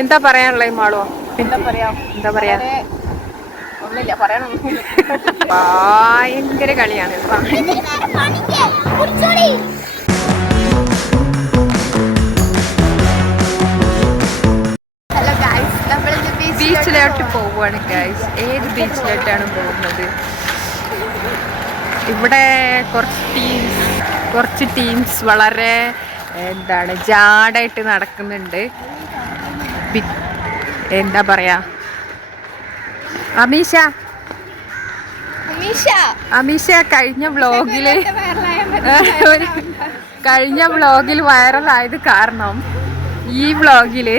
എന്താ പറയാനുള്ളത് മാളോ? എന്താ പറയാ ഒന്നുമില്ല പറയാനൊന്നും. ഭയങ്കര കളിയാണ്. ബീച്ചിലോട്ട് പോവുകയാണ് ഗൈസ്. ഏത് ബീച്ചിലോട്ടാണ് പോകുന്നത്? ഇവിടെ കുറച്ച് ടീംസ് വളരെ എന്താണ് ജാടായിട്ട് നടക്കുന്നുണ്ട്. എന്താ പറയാ, അമീഷ കഴിഞ്ഞ വ്ളോഗിൽ വൈറലായത് കാരണം ഈ വ്ളോഗില്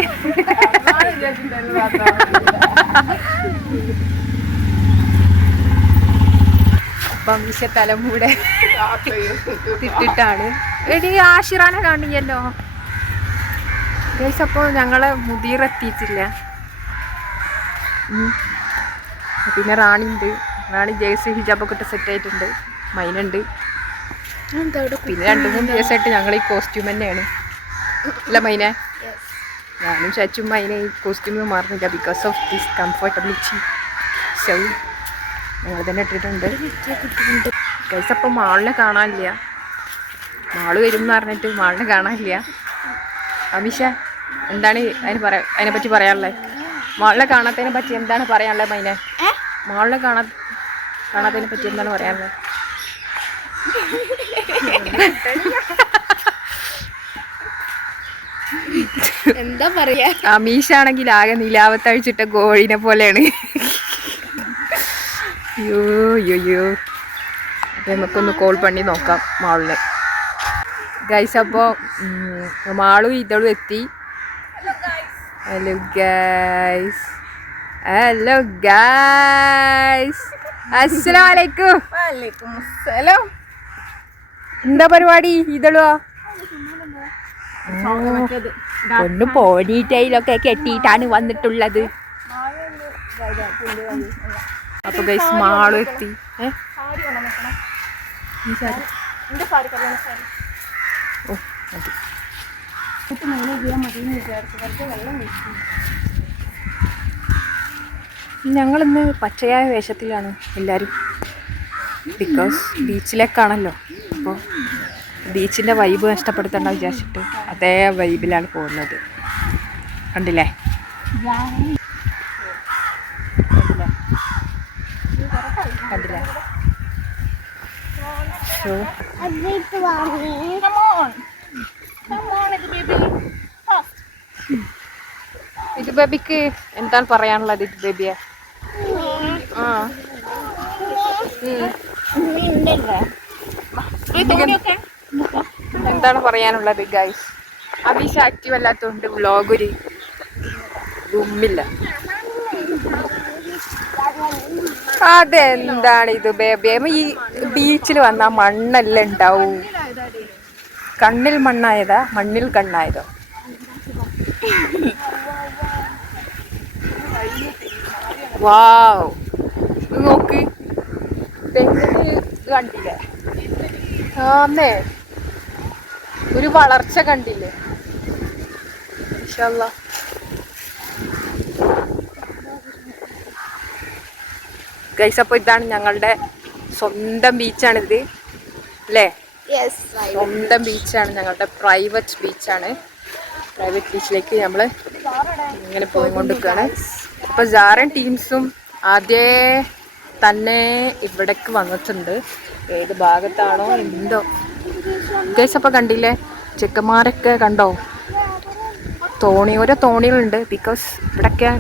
അമീഷ തലമൂടെ ഇട്ടിട്ടാണ്. എടി ആഷിറാനെ കാണിയല്ലോ ഗൈസ്. അപ്പോൾ ഞങ്ങളെ മുദീർ എത്തിയിട്ടില്ല. പിന്നെ റാണിയുണ്ട്. റാണി ജേഴ്സി ഹിജാബൊക്കെ ഇട്ട് സെറ്റ് ആയിട്ടുണ്ട്. മൈനുണ്ട്. പിന്നെ 2-3 ദിവസമായിട്ട് ഞങ്ങൾ ഈ കോസ്റ്റ്യൂം തന്നെയാണ്. അല്ല മൈനെ, ഞാനും ചച്ചും മൈനെ ഈ കോസ്റ്റ്യൂം മാറുന്നില്ല because of this comfortability. So ഞങ്ങൾ തന്നെ ഇട്ടിട്ടുണ്ട് ഗൈസ്. അപ്പോൾ മാളിനെ കാണാനില്ല. മാള് വരും എന്ന് പറഞ്ഞിട്ട് മാളിനെ കാണാനില്ല. അമിഷ എന്താണ് അതിനെപ്പറ്റി പറയാനുള്ളത്? മാളിനെ കാണാത്തതിനെ പറ്റി എന്താണ് പറയാനുള്ളത് മൈനെ? മാളിനെ കാണാത്തതിനെ പറ്റി എന്താണ് പറയാനുള്ളത്? എന്താ പറയാ? അമീഷ ആണെങ്കിൽ ആകെ നിലാവത്തഴിച്ചിട്ട കോഴിനെ പോലെയാണ്. അയ്യോ നമുക്കൊന്ന് കോൾ പണി നോക്കാം മാളിനെ ഗൈസ്. അപ്പോൾ മാളും ഇതളും എത്തി. Hello guys. അസ്സലാമലൈക്കും. എന്താ പരിപാടി? ഇതളോ ഒന്ന് പോണീറ്റയിലൊക്കെ കെട്ടിയിട്ടാണ് വന്നിട്ടുള്ളത്. അപ്പൊ ഗൈസ് മാളും എത്തി. ഞങ്ങളിന്ന് പച്ചയായ വേഷത്തിലാണ് എല്ലാവരും. ബിക്കോസ് ബീച്ചിലേക്കാണല്ലോ. അപ്പോൾ ബീച്ചിൻ്റെ വൈബ് നഷ്ടപ്പെടുത്തണ്ട വിചാരിച്ചിട്ട് അതേ വൈബിലാണ് പോകുന്നത്. കണ്ടില്ലേ? സോ ഇത് ബേബിക്ക് എന്താണ് പറയാനുള്ളത്? ഇത് ബേബിയെ എന്താണ് പറയാനുള്ളത് ഗൈസ്? അബീഷ ആക്റ്റീവ് അല്ലാത്തതുകൊണ്ട് വ്ളോഗ് ഒരു ഗുമ്മില്ല. അതെന്താണ് ഇത് ബേബി? ഈ ബീച്ചിൽ വന്നാൽ മണ്ണെല്ലാം ഉണ്ടാവും. കണ്ണിൽ മണ്ണായതാ മണ്ണിൽ കണ്ണായതോ? വാവ്, നോക്ക് തെങ്ങിന് കണ്ടില്ലേ? ആന്നേ ഒരു വളർച്ച കണ്ടില്ലേ? ഇൻഷാല്ലാ. ഗൈസ്, അപ്പോൾ ഇതാണ് ഞങ്ങളുടെ സ്വന്തം ബീച്ചാണിത് അല്ലേ? സ്വന്തം ബീച്ചാണ്, ഞങ്ങളുടെ പ്രൈവറ്റ് ബീച്ചാണ്. പ്രൈവറ്റ് ബീച്ചിലേക്ക് നമ്മൾ ഇങ്ങനെ പോയിക്കൊണ്ടിരിക്കുകയാണ്. അപ്പോൾ ജാറൻ ടീംസും ആദ്യേ തന്നെ ഇവിടേക്ക് വന്നിട്ടുണ്ട്. ഏത് ഭാഗത്താണോ എന്തോ ഗൈസ്. അപ്പോൾ കണ്ടില്ലേ, ചെക്കന്മാരൊക്കെ കണ്ടോ? ഓരോ തോണികളുണ്ട്. ബിക്കോസ് ഇവിടൊക്കെ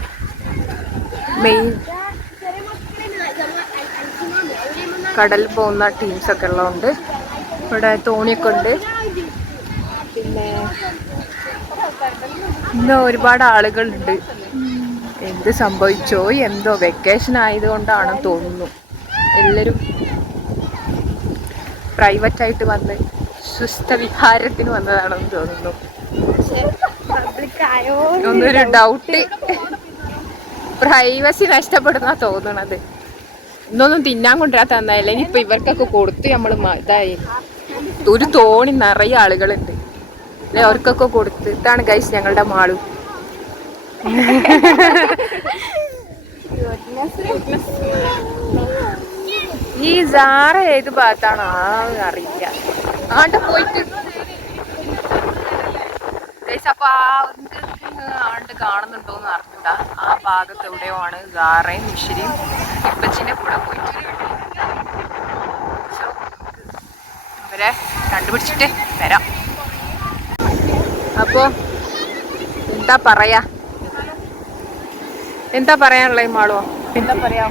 മെയിൻ കടലിൽ പോകുന്ന ടീംസൊക്കെ ഉള്ളതുകൊണ്ട് ഇവിടെ തോണിയൊക്കെ ഉണ്ട്. പിന്നെ ഇന്ന് ഒരുപാട് ആളുകളുണ്ട്. എന്ത് സംഭവിച്ചോ എന്തോ, വെക്കേഷൻ ആയതുകൊണ്ടാണ് തോന്നുന്നു എല്ലാവരും പ്രൈവറ്റായിട്ട് വന്ന് സുസ്ഥവിഹാരത്തിന് വന്നതാണെന്ന് തോന്നുന്നു. ഒന്നൊരു ഡൗട്ട്, പ്രൈവസി നഷ്ടപ്പെടുന്ന തോന്നണത്. ഇന്നൊന്നും തിന്നാൻ കൊണ്ടുവരാൻ തന്നതല്ല. ഇനിയിപ്പോൾ ഇവർക്കൊക്കെ കൊടുത്ത് നമ്മൾ ഇതായി. ഒരു തോണി നിറയെ ആളുകളുണ്ട്. അല്ലെ അവർക്കൊക്കെ കൊടുത്ത്. ഇതാണ് ഗൈസ് ഞങ്ങളുടെ മാളു. ഈ സാറ ഏത് ഭാഗത്താണോ അറിയില്ല. ആണ്ട് പോയിട്ട് ഗൈസ് അപ്പൊ ആണ്ട് കാണുന്നുണ്ടോന്ന് അറിഞ്ഞൂടാ. ആ ഭാഗത്ത് എവിടെയോ ആണ് സാറയും മിശ്രിയും ഇപ്പച്ചിന്റെ കൂടെ പോയിട്ട്. അവരെ കണ്ടുപിടിച്ചിട്ട് വരാം. അപ്പോ എന്താ പറയാനുള്ള മാളോ? എന്താ പറയാ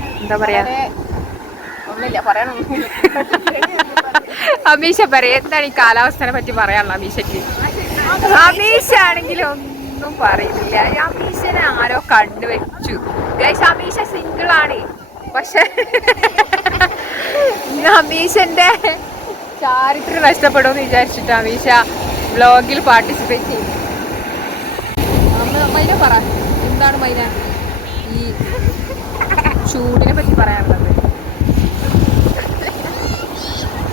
ഒന്നുമില്ല പറയാനൊന്നുമില്ല. അമീഷ പറയാ എന്താണ് ഈ കാലാവസ്ഥനെ പറ്റി പറയാനുള്ള അമീഷക്ക്? അമീഷ ആണെങ്കിൽ ഒന്നും പറയുന്നില്ല. അമീഷനെ ആരോ കണ്ടുവച്ചു. അമീഷ സിംഗിൾ ആണ്. പക്ഷെ അമീഷന്റെ ചാരിത്രം നഷ്ടപ്പെടുമെന്ന് വിചാരിച്ചിട്ട് അമീഷ വ്ലോഗിൽ പാർട്ടിസിപ്പേറ്റ് ചെയ്തു. മൈന പറ, എന്താണ് മൈന ഈ ചൂടിനെ പറ്റി പറയാനുള്ളത്?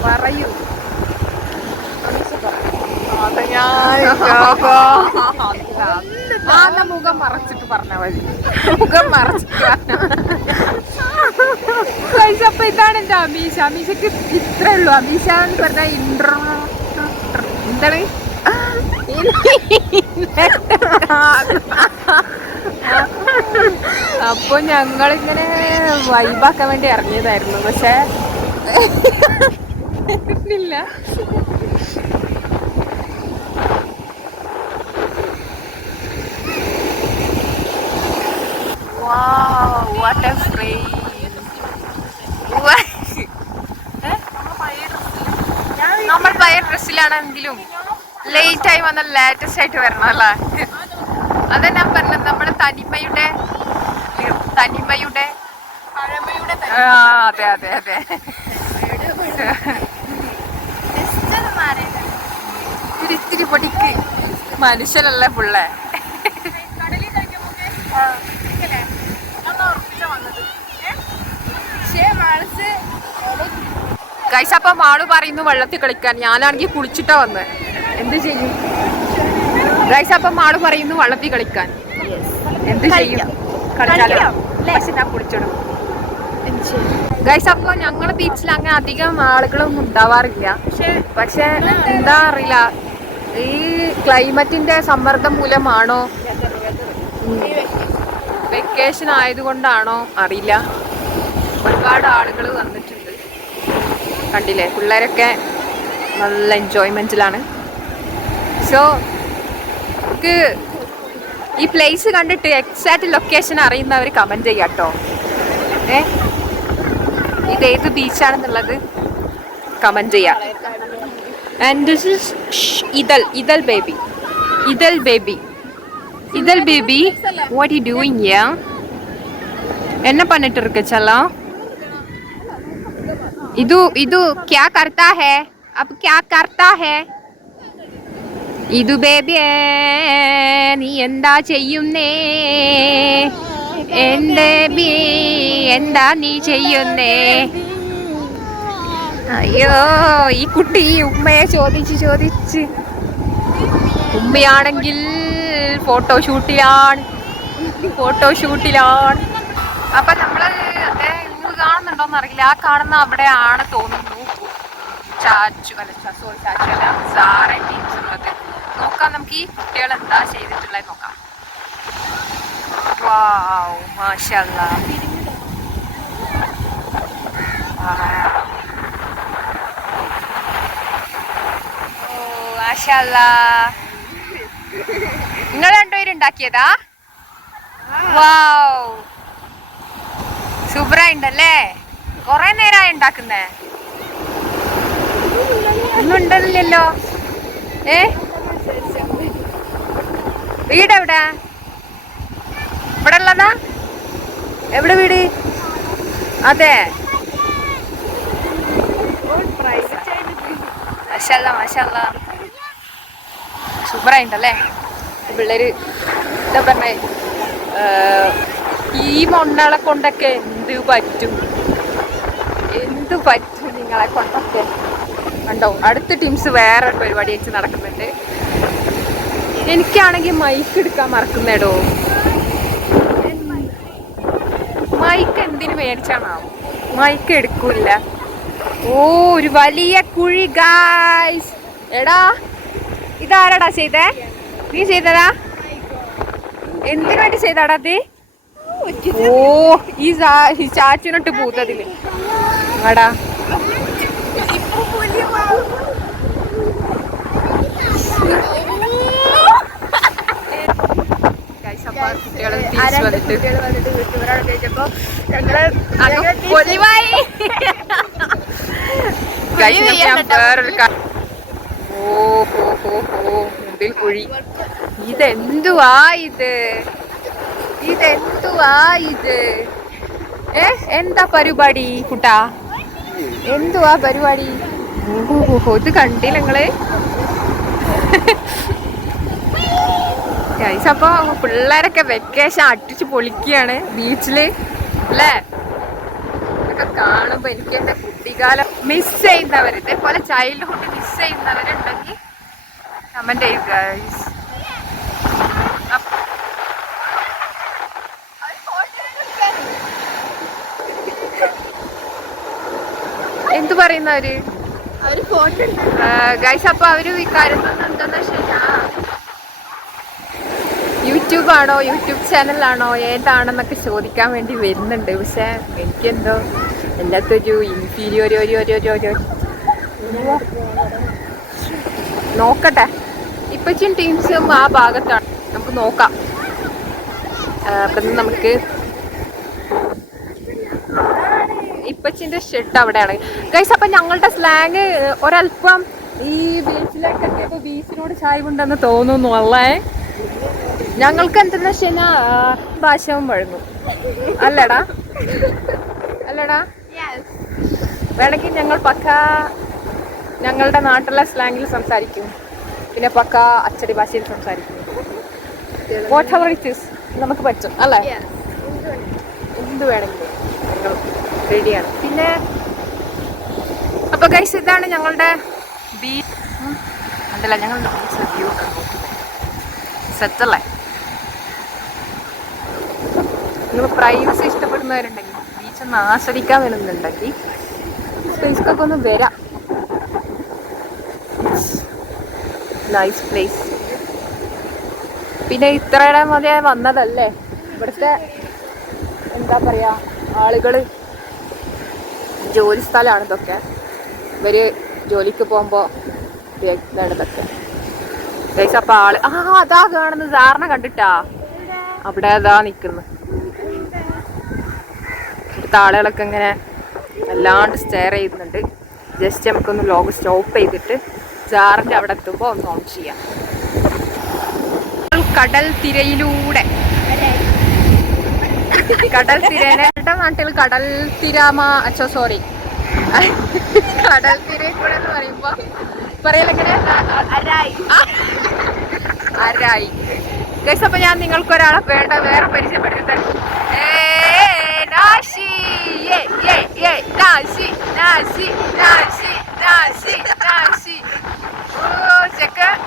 പറയൂ. മുഖം മറച്ചിട്ട് പറഞ്ഞാൽ മതി. മുഖം മറച്ചിട്ട് അപ്പൊ ഇതാണ് എന്റെ അമീഷ. അമീഷക്ക് ഇത്രേ ഉള്ളൂ. അമീഷ എന്ന് പറഞ്ഞ എന്താണ് അപ്പൊ ഞങ്ങളിങ്ങനെ വൈബാക്കാൻ വേണ്ടി ഇറങ്ങിയതായിരുന്നു. പക്ഷെ ഇല്ല. What a frame. നമ്മൾ പഴയ ഡ്രസ്സിലാണെങ്കിലും ലേറ്റ് ആയി വന്നാൽ ലേറ്റസ്റ്റ് ആയിട്ട് വരണം അല്ലേ? അതെ ഞാൻ പറഞ്ഞത്. നമ്മുടെ തനിമയുടെ അതെ അതെ അതെ. ഇത്തിരി പൊടിക്ക് മനുഷ്യനല്ലേ പിള്ളേ. ഗൈസ് അപ്പൊ മാളു പറയുന്നു വെള്ളത്തിൽ കളിക്കാൻ. ഞാനാണെങ്കിൽ കുളിച്ചിട്ടാ വന്നത്. എന്ത് ചെയ്യും ഗൈസ്? അപ്പൊ മാളു പറയുന്നു വെള്ളത്തിൽ കളിക്കാൻ. എന്ത് ചെയ്യും? കളിച്ചാലോ? പക്ഷെ ഞാൻ കുളിച്ചിടും ഗൈസ്. അപ്പൊ ഞങ്ങളെ ബീച്ചിൽ അങ്ങനെ അധികം ആളുകളൊന്നും ഉണ്ടാവാറില്ല. പക്ഷെ എന്താ അറിയില്ല, ഈ ക്ലൈമറ്റിന്റെ സമ്മർദ്ദം മൂലമാണോ വെക്കേഷൻ ആയതുകൊണ്ടാണോ അറിയില്ല, ഒരുപാട് ആളുകൾ വന്നിട്ടുണ്ട്. കണ്ടില്ലേ, പിള്ളേരൊക്കെ നല്ല എൻജോയ്മെന്റിലാണ്. സോ നമുക്ക് ഈ പ്ലേസ് കണ്ടിട്ട് എക്സാക്ട് ലൊക്കേഷൻ അറിയുന്നവർ കമന്റ് ചെയ്യാം കേട്ടോ. ഇതേത് ബീച്ചാണെന്നുള്ളത് കമന്റ് ചെയ്യാം. And this is Ethel baby what you doing here? என்ன பண்ணிட்டு இருக்க चला? इदु क्या करता है? अब क्या करता है? इदु बेबी നീ എന്താ ചെയ്യുന്നേ? എൻ്റെ ബി എന്താ നീ ചെയ്യുന്നേ? അയ്യോ, ഈ കുട്ടി ഉമ്മയെ ചോദിച്ച് ഉമ്മയാണെങ്കിൽ ഫോട്ടോഷൂട്ടിലാണ്. അപ്പൊ നമ്മള് നിങ്ങൾ കാണുന്നുണ്ടോന്ന് അറിയില്ല. ആ കാണുന്ന അവിടെ ആണ് തോന്നുന്നു സാറ ടീംസ് ഉള്ളത്. നോക്കാം നമുക്ക് ഈ കുട്ടികൾ എന്താ ചെയ്തിട്ടുള്ളത് നോക്കാം. വാവ്, മാഷാല്ലാ. മാഷാല്ലാ. നിങ്ങൾ രണ്ടുപേരും ഉണ്ടാക്കിയതാ? വാവ്, സൂപ്പറായിണ്ടല്ലേ. കൊറേ നേരമായി ഉണ്ടാക്കുന്നേ. ഒന്നും ഉണ്ടല്ലോ. വീട് എവിടെ? ഇവിടെ ഉള്ളതാ? എവിടെ വീട്? അതെ, മാഷാല്ലാ സൂപ്പറായിണ്ടല്ലേ. പിള്ളേര് എന്താ പറഞ്ഞേ, ഈ മണ്ണളെ കൊണ്ടൊക്കെ എന്ത് പറ്റും നിങ്ങളെ കൊണ്ടൊക്കെ. കണ്ടോ, അടുത്ത ടീംസ് വേറെ പരിപാടി വെച്ച് നടക്കുന്നുണ്ട്. എനിക്കാണെങ്കിൽ മൈക്ക് എടുക്കാൻ മറക്കുന്നേടോ. മൈക്ക് എന്തിനു മേടിച്ചാണാവോ, മൈക്ക് എടുക്കൂല്ല. ഓ ഒരു വലിയ കുഴി ഗായ്സ്. എടാ ഇതാരടാ ചെയ്തേ? നീ ചെയ്തതാ? എന്തിനു വേണ്ടി ചെയ്താടാ അത്? ഓ ഈ ചാച്ചിനൊട്ട് പൂത്തതില് ആടാ. കുട്ടികള് തിരിച്ചു വന്നിട്ട് മുമ്പിൽ കുഴി. ഇതെന്തുവാ ഇത്? ഇതെന്തുവാ ഇത്? എന്താ പരിപാടി കുട്ടാ? എന്തുവാ പരിപാടി? ഓഹോ ഇത് കണ്ടില്ല നിങ്ങള്? അപ്പൊ പിള്ളേരൊക്കെ വെക്കേഷൻ അടിച്ചു പൊളിക്കുകയാണ് ബീച്ചില് അല്ലേ? ഇതൊക്കെ കാണുമ്പോ എനിക്ക് എന്റെ കുട്ടിക്കാലം മിസ് ചെയ്യുന്നവര്, ഇതേപോലെ ചൈൽഡ്ഹുഡ് മിസ് ചെയ്യുന്നവരുണ്ടെങ്കിൽ കമന്റ് ചെയ്യുക ഗൈസ്. എന്തു പറയുന്നവര് ഗൈസ്? അപ്പൊ അവര് ഈ കാര്യം എന്താന്ന് വെച്ചാ യൂട്യൂബ് ആണോ യൂട്യൂബ് ചാനലാണോ ഏതാണെന്നൊക്കെ ചോദിക്കാൻ വേണ്ടി വരുന്നുണ്ട്. പക്ഷെ എനിക്കെന്തോ എല്ലാത്തൊരു ഇൻഫീരിയർ നോക്കട്ടെ. ഇപ്പച്ചും ടീംസും ആ ഭാഗത്താണ്, നമുക്ക് നോക്കാം. അപ്പം നമുക്ക് ഇപ്പച്ചിന്റെ ഷെഡ് അവിടെയാണ് ഗൈസ്. അപ്പം ഞങ്ങളുടെ സ്ലാങ് ഒരല്പം ഈ ബീച്ചിലേക്കൊക്കെ ഇപ്പൊ ബീച്ചിനോട് ചായവുണ്ടെന്ന് തോന്നുന്നു അല്ലേ? ഞങ്ങൾക്ക് എന്തെന്ന് വെച്ച് കഴിഞ്ഞാ ഭാഷവും വഴങ്ങും അല്ലടാ? വേണമെങ്കിൽ ഞങ്ങൾ പക്ക ഞങ്ങളുടെ നാട്ടിലെ സ്ലാങ്ങിൽ സംസാരിക്കും, പിന്നെ പക്ക അച്ചടി ഭാഷയിൽ സംസാരിക്കും. വാട്ട് എവർ ഇറ്റ് ഈസ് നമുക്ക് പറ്റും അല്ലേ? എന്ത് വേണമെങ്കിലും ഞങ്ങൾ റെഡിയാണ്. പിന്നെ അപ്പൊ ഗൈസ് ഇതാണ് ഞങ്ങളുടെ ബീച്ച്. അതല്ല ഞങ്ങളുടെ ബീച്ച് വ്യൂ സെറ്റല്ലേ? നിങ്ങൾ പ്രൈവസി ഇഷ്ടപ്പെടുന്നവരുണ്ടെങ്കിൽ ബീച്ച് ഒന്ന് ആസ്വദിക്കാൻ വരുന്നുണ്ടെങ്കിൽ സ്പേസ്ക്കൊക്കെ ഒന്ന് വരാം. Nice place. പിന്നെ ഇത്രയുടെ മതിയെ വന്നതല്ലേ, ഇവിടുത്തെ എന്താ പറയാ ആളുകള് ജോലി സ്ഥലമാണ് ഇതൊക്കെ. ഇവര് ജോലിക്ക് പോകുമ്പോ ഇതാണ് ഇതൊക്കെ. അപ്പൊ ആള് അതാ കാണുന്നത് സാറിനെ കണ്ടിട്ടാ അവിടെ അതാ നിക്കുന്നു. ഇവിടുത്തെ ആളുകളൊക്കെ ഇങ്ങനെ അല്ലാണ്ട് സ്റ്റെയർ ചെയ്യുന്നുണ്ട്. ജസ്റ്റ് നമുക്കൊന്ന് വ്ലോഗ് സ്റ്റോപ്പ് ചെയ്തിട്ട് ജാറിന്റെ അവിടെ എത്തുമ്പോൾ ഒന്ന് ഓൺ ചെയ്യാം. കടൽ തിരയിലൂടെ കടൽ തിരേനെ നാട്ടിൽ കടൽ തിരാമ സോറി കടൽ തിരയിൽ കൂടെ എന്ന് പറയുമ്പോ പറയലെങ്ങനെ അരായി ഗൈസ്. അപ്പൊ ഞാൻ നിങ്ങൾക്ക് ഒരാളെ വേറെ പരിചയപ്പെടുത്തി.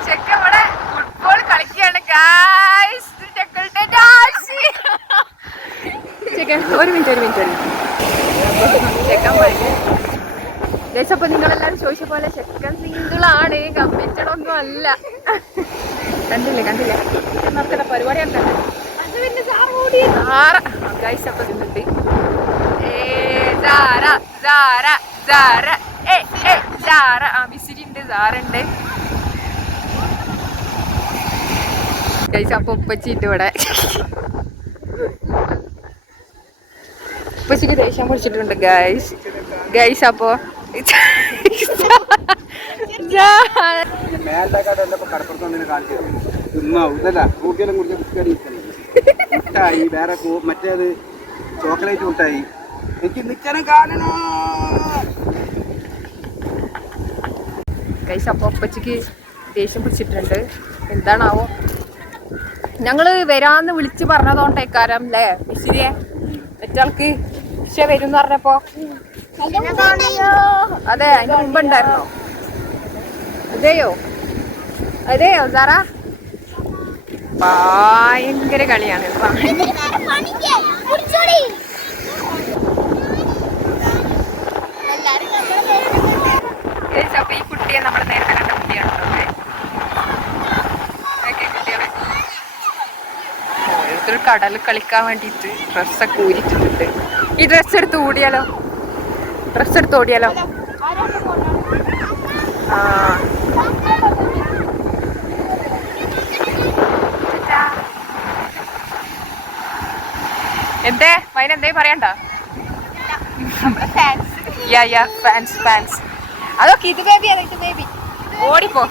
ചെക്ക ഇവിടെ ഫുട്ബോൾ കളിക്കുകയാണ് ഗൈസ്. ഒരു മിനിറ്റ് ചെക്കൻ ഭയങ്കര ഗൈസ്. അപ്പൊ നിങ്ങളെല്ലാരും ചോദിച്ച പോലെ ചെക്കൻ സിംഗിളാണ്, കമ്മിറ്റഡ് ഒന്നും അല്ല. കണ്ടില്ലേ നടക്കുന്ന പരിപാടിയാണ് തന്നെ ഗൈസ്. അപ്പൊ നിന്നിട്ട് മിസിരിണ്ട്, സാറുണ്ട് ഗൈസ്. അപ്പൊ ഉപ്പച്ചിട്ട് ഇവിടെ ഉപ്പച്ചിക്ക് ദേഷ്യം പിടിച്ചിട്ടുണ്ട് ഗൈസ്. അപ്പൊ മിഠായി വേറെ മറ്റേത് ചോക്ലേറ്റ് മിഠായി എനിക്ക് നിൽക്കണം കാണണോ ഗൈസ്. അപ്പൊ ഉപ്പച്ചിക്ക് ദേഷ്യം പിടിച്ചിട്ടുണ്ട്. എന്താണാവോ? ഞങ്ങള് വരാന്ന് വിളിച്ച് പറഞ്ഞതോണ്ടേക്കാരം അല്ലേ മിസ്സിരിയെ? മറ്റാൾക്ക് പക്ഷെ വരും പറഞ്ഞപ്പോ അതെ അതിന് മുമ്പ് ഉണ്ടായിരുന്നോ? അതെയോ സാറാ? ഭയങ്കര കളിയാണ്. അപ്പൊ ഈ കുട്ടിയെ നമ്മൾ നേരത്തെ കണ്ട കുട്ടിയാണ്. ഓരോരുത്തർ കടൽ കളിക്കാൻ വേണ്ടിയിട്ട് ഡ്രസ്സൊക്കെ ഊരിച്ചിട്ടുണ്ട്. ഈ ഡ്രസ്സ് എടുത്ത് ഓടിയാലോ? ഡ്രസ്സ് എടുത്ത് ഓടിയാലോ? ആ എന്തേ മൈന എന്തേ പറയണ്ട? ഫാൻസ് അതൊക്കെ ഇത് ബേബിയാണ്, ഇത് ബേബി. ഓടിപ്പോ.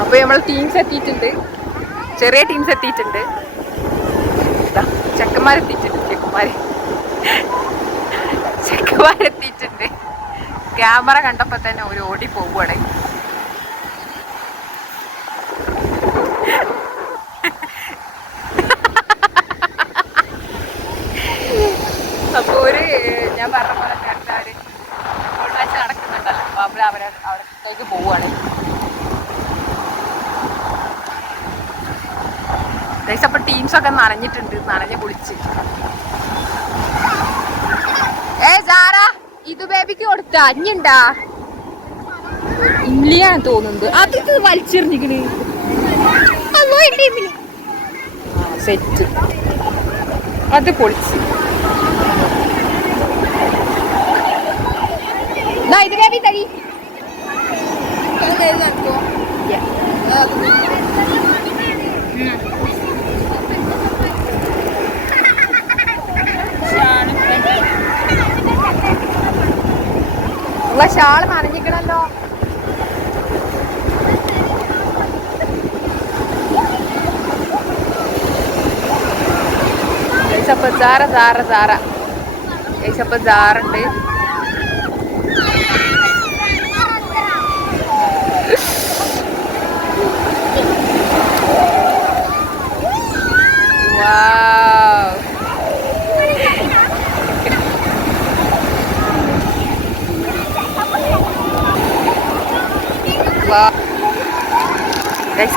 അപ്പൊ നമ്മൾ ടീംസ് എത്തിയിട്ടുണ്ട്, ചെറിയ ടീംസ് എത്തിയിട്ടുണ്ട്. ചെക്കന്മാരെത്തിയിട്ടുണ്ട്, ചെക്കന്മാരെത്തിയിട്ടുണ്ട്. ക്യാമറ കണ്ടപ്പോ തന്നെ ഒരു ഓടി പോവുകയാണ്. അപ്പൊ ഞാൻ പറഞ്ഞ പോലെ നേരത്തെ അവര് ഫുട്ബോൾ മാച്ച് നടക്കുന്നുണ്ടല്ലോ, അപ്പൊ അവിടത്തേക്ക് പോവുകയാണ്. അപ്പൊ ടീംസൊക്കെ നനഞ്ഞിട്ടുണ്ട്, നനഞ്ഞ് കുളിച്ച്. സാറ ഇത് ബേബിക്ക് കൊടുത്ത അഞ്ഞുണ്ടാ ഇല്ലയാന്ന് തോന്നുന്നുണ്ട്. അത് വലിച്ചെറിഞ്ഞിക്കണ്. സെറ്റ് അത് പൊളിച്ച്. ഇത് ബേബി തരി. ഷാള് നനഞ്ഞിക്കണല്ലോ. അപ്പൊ ജാറുണ്ട്.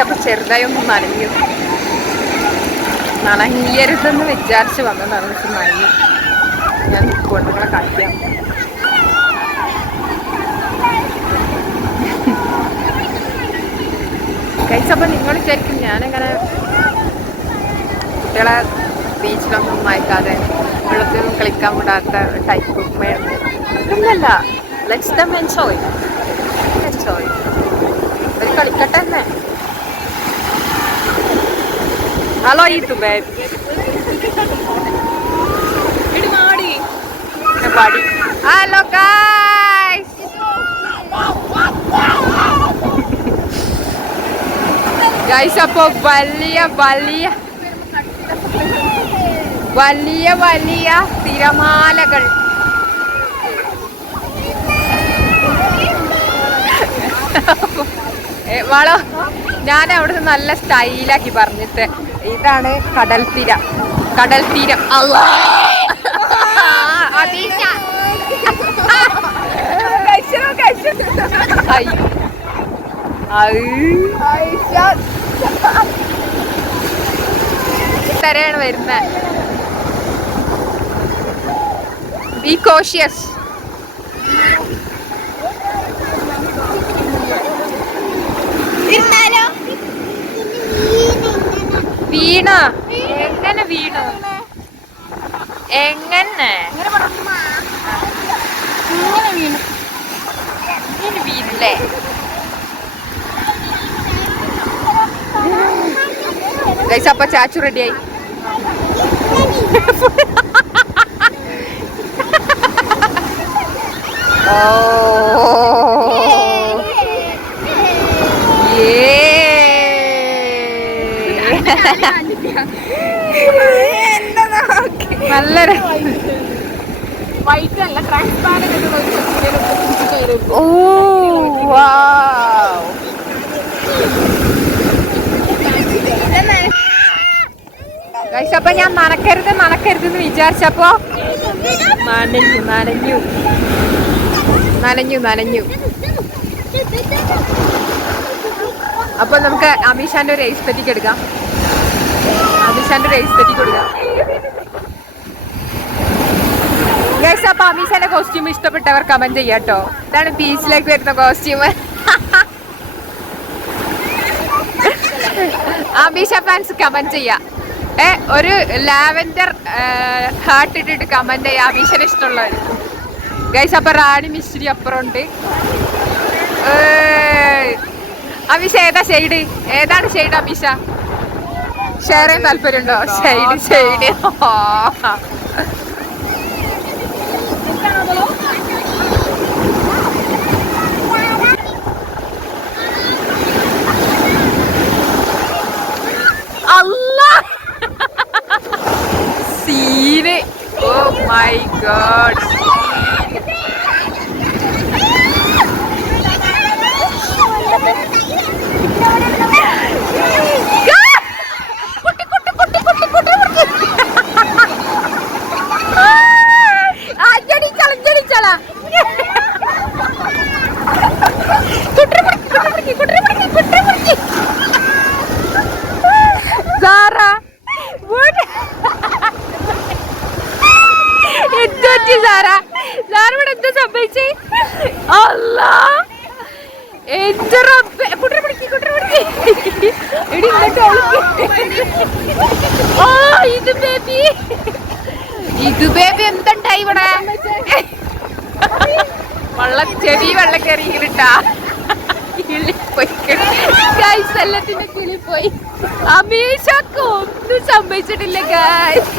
അപ്പൊ ചെറുതായി ഒന്ന് നനഞ്ഞരുതെന്ന് വിചാരിച്ച് വന്നതാണ്. പക്ഷെ നനഞ്ഞു. ഞാൻ കൊണ്ടുങ്ങളെ കളിക്കാം. കഴിച്ചപ്പോൾ നിങ്ങൾ വിചാരിക്കും ഞാനങ്ങനെ കുട്ടികളെ ബീച്ചിലൊന്നും അയക്കാതെ വെള്ളത്തിലൊന്നും കളിക്കാൻ വിടാത്ത ടൈപ്പ് ഉമ്മയാണ്. ഒന്നുമല്ല, ലെറ്റ്സ് ദം എൻജോയ്. ഒരു കളിക്കട്ടെ തന്നെ. ഹലോ ഇത് ബേബി പാടി. ഹലോ ഗായ്സ്, ഗൈസ് അപ്പൊ വലിയ വലിയ വലിയ വലിയ തിരമാലകൾ. വളോ ഞാൻ അവിടുന്ന് നല്ല സ്റ്റൈലാക്കി പറഞ്ഞിട്ട് ഇതാണ് കടൽ തീരം. കടൽ തീരം തരാണ് വരുന്ന ഈ കോഷ്യസ്. വീണ എങ്ങനെ വീണു? എങ്ങനെ വീണില്ലേ? അപ്പൊ ചാച്ചു റെഡിയായി. നല്ലൊരു വൈറ്റ് അല്ല, ട്രാൻസ്പാരന്റ്. ഓ വാവ്. ഗൈസ് അപ്പൊ ഞാൻ നനക്കരുതെന്ന് വിചാരിച്ചപ്പോ നനഞ്ഞു. അപ്പൊ നമുക്ക് അമീഷാന്റെ ഒരു എസ്തെറ്റിക് എടുക്കാം. അമീഷാന്റെ ഒരു എസ്തെറ്റിക് കൊടുക്കാം. ഗൈസ്, അപ്പൊ അമീഷാന്റെ കോസ്റ്റ്യൂം ഇഷ്ടപ്പെട്ടവർ കമന്റ് ചെയ്യാട്ടോ. ഇതാണ് ബീച്ചിലേക്ക് വരുന്ന കോസ്റ്റ്യൂം. അമീഷ ഫാൻസ് കമന്റ് ചെയ്യാം. ഒരു ലാവൻഡർ ഹാർട്ട് ഇട്ടിട്ട് കമന്റ് ചെയ്യാം അമീഷന് ഇഷ്ടമുള്ളവർ. ഗൈസ്, അപ്പൊ റാണി മിശ്രി അപ്പുറം ഉണ്ട്. അമീഷ ഏതാ ഷെയ്ഡ്? ഏതാണ് ഷെയ്ഡ് അമീഷ? ഷെയർ ചെയ്യാൻ താല്പര്യമുണ്ടോ? Shade scene. Oh my god. ഇത് ബേബി എന്തുണ്ടായി ഇവിടെ? ചെവി വെള്ളം കയറിയിട്ടാ എല്ലാത്തിന്റെ കിളി പോയി. അമീഷക്ക് ഒന്നും സംഭവിച്ചിട്ടില്ല ഗായ്സ്.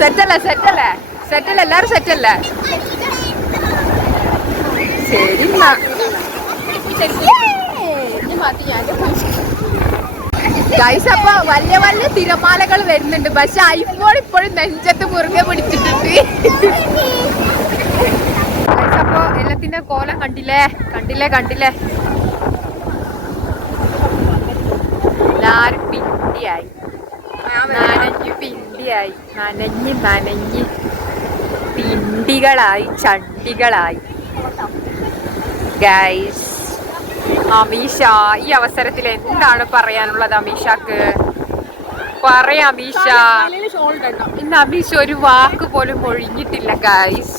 സെറ്റല്ലേ എല്ലാരും സെറ്റല്ലേ? ശരി ഗൈസ്, അപ്പൊ വലിയ വലിയ തിരമാലകൾ വരുന്നുണ്ട്. പക്ഷെ ഐഫോൺ ഇപ്പോഴും നെഞ്ചത്ത് മുറുകെ പിടിച്ചിട്ടുണ്ട്. അപ്പൊ എല്ലാത്തിന്റെ കോലം കണ്ടില്ലേ? എല്ലാരും പിണ്ടിയായി, നനഞ്ഞ് പിണ്ടികളായി, ചണ്ടികളായി. ഗൈസ്, അമീഷ ഈ അവസരത്തിൽ എന്താണ് പറയാനുള്ളത്? അമീഷക്ക് പറയാം. അമീഷ ഇന്ന് അമീഷ ഒരു വാക്ക് പോലും ഒഴിഞ്ഞിട്ടില്ല ഗൈസ്.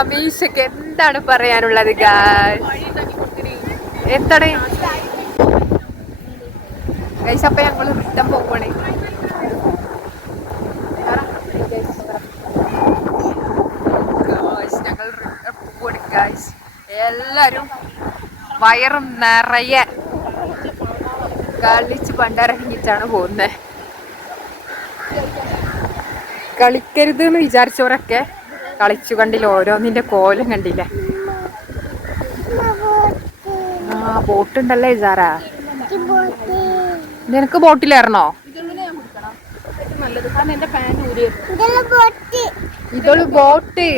അമീഷക്ക് എന്താണ് പറയാനുള്ളത് ഗൈസ്? എന്താണ് ഗൈസ്? അപ്പൊ ഞങ്ങള് റിട്ടേൺ പോവാണ്. ഞങ്ങൾ പോവാണ് ഗൈസ്. എല്ലാരും വയറും നിറയെ കളിച്ച് പണ്ടാരങ്ങിച്ചാണ് പോകുന്നത്. കളിക്കരുത് എന്ന് വിചാരിച്ചവരൊക്കെ കളിച്ചു കണ്ടില്ല. ഓരോന്നിന്റെ കോലം കണ്ടില്ല. ബോട്ടുണ്ടല്ലേ ഇസാറാ? നിനക്ക് ബോട്ടിലേറണോ? ഇതൊരു ബോട്ട്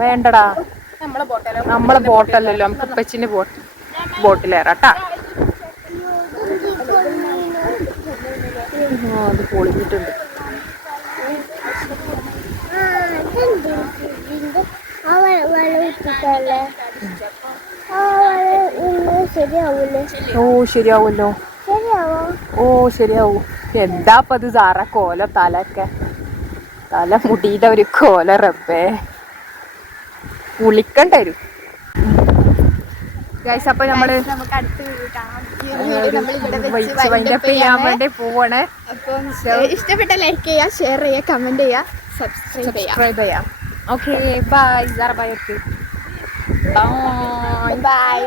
വേണ്ടടാ. നമ്മളെ ബോട്ടല്ലല്ലോ, നമുക്ക് ഉപ്പച്ചിന്റെ ബോട്ടിലേറാട്ടാ. അത് പൊളിഞ്ഞിട്ടുണ്ട്. ഓ ശരിയാവൂല്ലോ. ഓ ശരിയാവൂ. എന്താപ്പത് സാറ കോല? തല മുടിയുടെ ഒരു കോല റബ്ബേ. കുളിക്കണ്ട വരും ഗൈസ്. അപ്പൊ നമ്മള് ചെയ്യാൻ വേണ്ടി പോവാണ്. ഇഷ്ടപ്പെട്ട ലൈക്ക് ചെയ്യാ, ഷെയർ ചെയ്യാ, കമന്റ് ചെയ്യാ, സബ്സ്ക്രൈബ് ചെയ്യാം. Okay bye. ബൈ. ബൈ.